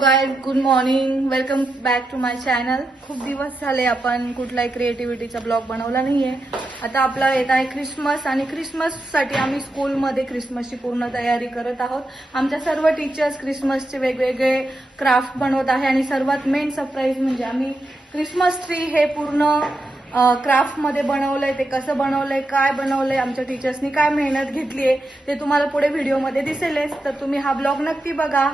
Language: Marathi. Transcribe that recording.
Guys, good morning. Welcome back to my channel. खूप दिवस झाले आपण कुठलाही क्रिएटिव्हिटीचा ब्लॉग बनवला नाहीये. आता आपला येत आहे क्रिसमस आणि क्रिसमससाठी आम्ही स्कूलमध्ये क्रिसमसची पूर्ण तयारी करत आहोत. आमच्या सर्व टीचर्स क्रिसमसचे वेगवेगळे क्राफ्ट बनवत आहे आणि सर्वात मेन सरप्राईज म्हणजे आम्ही क्रिसमस ट्री हे पूर्ण क्राफ्ट मध्ये बनवलंय. ते कसं बनवलंय, काय बनवलंय, आमच्या टीचर्सनी काय मेहनत घेतलीये ते तुम्हाला पुढे व्हिडिओमध्ये दिसेलच. तर तुम्ही हा ब्लॉग नक्की बघा.